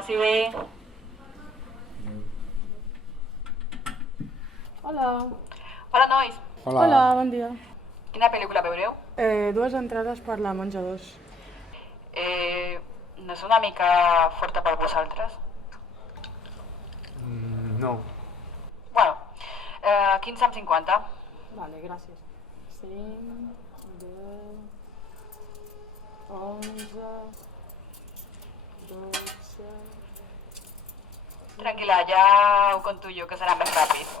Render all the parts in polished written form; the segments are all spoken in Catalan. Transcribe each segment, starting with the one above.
passi bé. Hola. Hola, nois. Hola, bon dia. Quina pel·lícula veureu? Dues entrades per la Monja 2. No és una mica forta per vosaltres? No. Bueno, 15 amb 50. Vale, gràcies. 5, 10, 11, 12... Tranquil·la, ja ho conto jo, que serà més ràpid.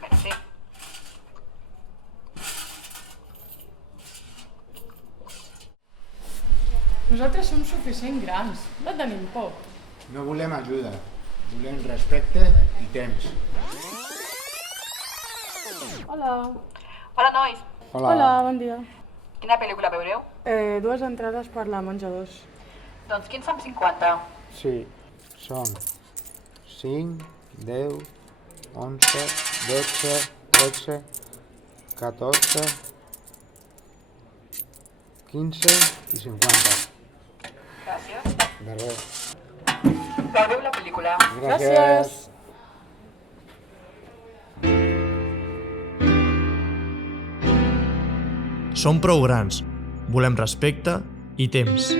Merci. Nosaltres som suficient grans, no tenim por. No volem ajuda, volem respecte i temps. Hola. Hola, nois. Hola, bon dia. Quina pel·lícula veureu? Dues entrades per la Monja 2. Doncs 15 amb 50. Sí, són 5, 10, 11, 12, 13, 14, 15 i 50. Gràcies. De res. Veureu la pel·lícula. Gràcies. Som prou grans. Volem respecte i temps.